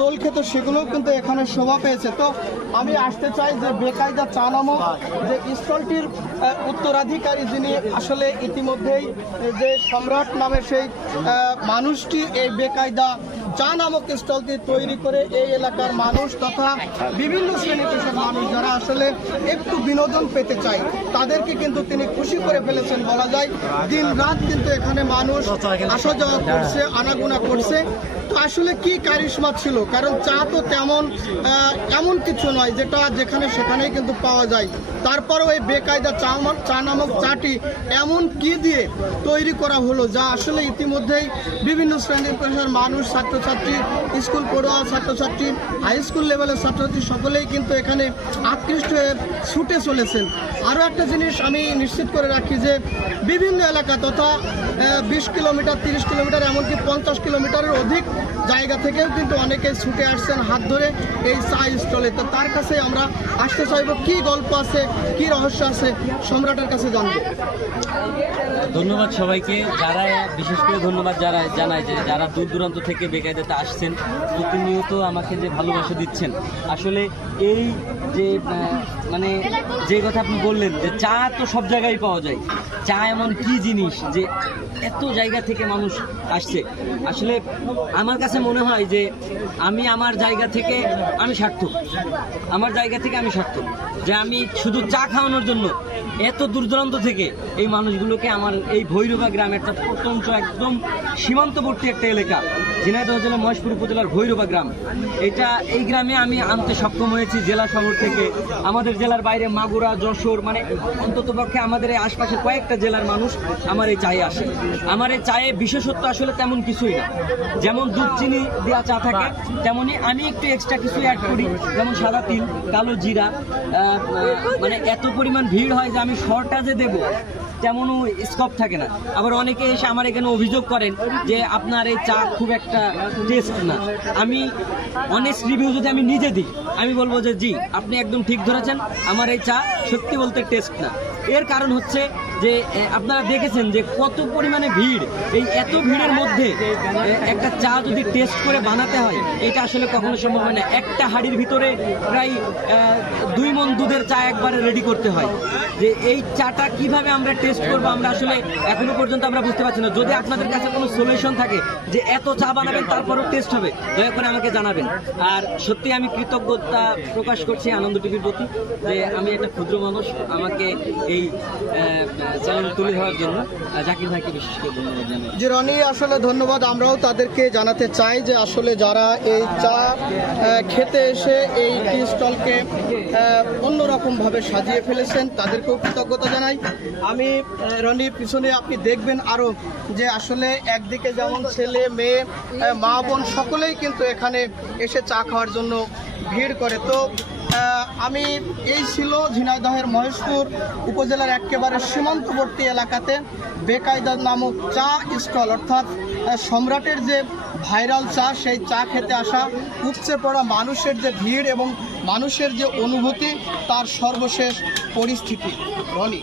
দোল খেত সেগুলোও কিন্তু এখানে শোভা পেয়েছে। তো আমি আসতে চাই যে বেকায়দা চা নামক যে স্টলটির উত্তরাধিকারী, যিনি আসলে ইতিমধ্যেই যে সম্রাট নামের সেই মানুষটি এই বেকায়দা চা নামক স্টলটি তৈরি করে এই এলাকার মানুষ তথা বিভিন্ন শ্রেণী পেশার মানুষ যারা আসলে একটু বিনোদন পেতে চায় তাদেরকে কিন্তু তিনি খুশি করে ফেলেছেন বলা যায়। দিন রাত কিন্তু এখানে মানুষ আসা যাওয়া করছে, আনাগোনা করছে। তো আসলে কি কারিশমা ছিল, কারণ চা তো তেমন এমন কিছু নয় যেটা যেখানে সেখানেই কিন্তু পাওয়া যায়। তারপরেও এই বেকায়দা চা নামক চাটি এমন কি দিয়ে তৈরি করা হলো যা আসলে ইতিমধ্যেই বিভিন্ন শ্রেণীর পেশার মানুষ, ছাত্রছাত্রী, স্কুল পড়ুয়া ছাত্রছাত্রী, হাই স্কুল লেভেলের ছাত্রছাত্রী সকলেই কিন্তু এখানে আকৃষ্ট হয়ে ছুটে চলেছেন। আরও একটা জিনিস আমি নিশ্চিত করে রাখি যে বিভিন্ন এলাকা তথা 20 কিলোমিটার, 30 কিলোমিটার, এমনকি 50 কিলোমিটারের অধিক জায়গা থেকেও কিন্তু অনেকে ছুটে আসছেন হাত ধরে এই চা স্টলে। তো তার কাছে আমরা আসতে চাইব, কি গল্প আছে, কি রহস্য আছে, সম্রাটের কাছে জানবো। ধন্যবাদ সবাইকে, যারা বিশেষ করে ধন্যবাদ যারা জানায় যে যারা দূর দূরান্ত থেকে বেকায়দাতে আসছেন, প্রতিনিয়ত আমাকে যে ভালোবাসা দিচ্ছেন। আসলে এই যে মানে যে কথা আপনি বললেন যে চা তো সব জায়গায় পাওয়া যায়, চা এমন কি জিনিস যে এত জায়গা থেকে মানুষ আসছে। আসলে আমার কাছে মনে হয় যে আমি আমার জায়গা থেকে আমি সার্থক, আমার জায়গা থেকে আমি সার্থক যে আমি শুধু চা খাওয়ানোর জন্য এত দূর দূরান্ত থেকে এই মানুষগুলোকে, আমার এই ভৈরবা গ্রাম একটা প্রত্যন্ত একদম সীমান্তবর্তী একটা এলাকা, ঝিনাইদহ জেলার মহেশপুর উপজেলার ভৈরবা গ্রাম, এই গ্রামে আমি আনতে সক্ষম হয়েছি জেলা শহর থেকে। আমাদের জেলার বাইরে মাগুরা, যশোর, মানে অন্ততপক্ষে আমাদের এই আশপাশের কয়েকটা জেলার মানুষ আমার এই চায়ে আসে। আমার এই চায়ে বিশেষত্ব আসলে তেমন কিছুই না, যেমন দুধ চিনি দেওয়া চা থাকে তেমনই আমি একটু এক্সট্রা কিছু অ্যাড করি, যেমন সাদা তিল, কালো জিরা। মানে এত পরিমাণ ভিড় হয় যে আমি শর্টটা যে দেবো তেমনও স্কোপ থাকে না। আবার অনেকে এসে আমার এখানে অভিযোগ করেন যে আপনার এই চা খুব একটা টেস্ট না। আমি অনেস্ট রিভিউ যদি আমি নিজে দিই, আমি বলবো যে জি, আপনি একদম ঠিক ধরেছেন, আমার এই চা সত্যি বলতে টেস্ট না। এর কারণ হচ্ছে যে আপনারা দেখেছেন যে কত পরিমাণে ভিড়, এই এত ভিড়ের মধ্যে একটা চা যদি টেস্ট করে বানাতে হয় এটা আসলে কখনো সম্ভব হয় না। একটা হাঁড়ির ভিতরে প্রায় 2 মণ দুধের চা একবারে রেডি করতে হয়। যে এই চাটা কিভাবে আমরা টেস্ট করবো আমরা আসলে এখনো পর্যন্ত আমরা বুঝতে পারছি না। যদি আপনাদের কাছে কোনো সলিউশন থাকে যে এত চা বানাবেন তারপরও টেস্ট হবে, দয়া করে আমাকে জানাবেন। আর সত্যি আমি কৃতজ্ঞতা প্রকাশ করছি আনন্দ টিভির প্রতি যে আমি একটা ক্ষুদ্র মানুষ, আমাকে এই চ্যানেল তুলে ধরার জন্য জাকির ভাইকে বিশেষ করে ধন্যবাদ জানাই। জি রনি, আসলে ধন্যবাদ। আমরাও তাদেরকে জানাতে চাই যে আসলে যারা এই চা খেতে এসে এই টি স্টলকে অন্যরকমভাবে সাজিয়ে ফেলেছেন তাদেরকেও কৃতজ্ঞতা জানাই। আমি রনি, পিছনে আপনি দেখবেন আরও যে আসলে একদিকে যেমন ছেলে মেয়ে, মা বোন সকলেই কিন্তু এখানে এসে চা খাওয়ার জন্য ভিড় করে। তো আমি এই ছিল ঝিনাইদহের মহেশপুর উপজেলার একেবারে সীমান্তবর্তী এলাকাতে বেকায়দা নামক চা স্টল, অর্থাৎ সম্রাটের যে ভাইরাল চা, সেই চা খেতে আসা উপচে পড়া মানুষের যে ভিড় এবং মানুষের যে অনুভূতি, তার সর্বশেষ পরিস্থিতি। রনি।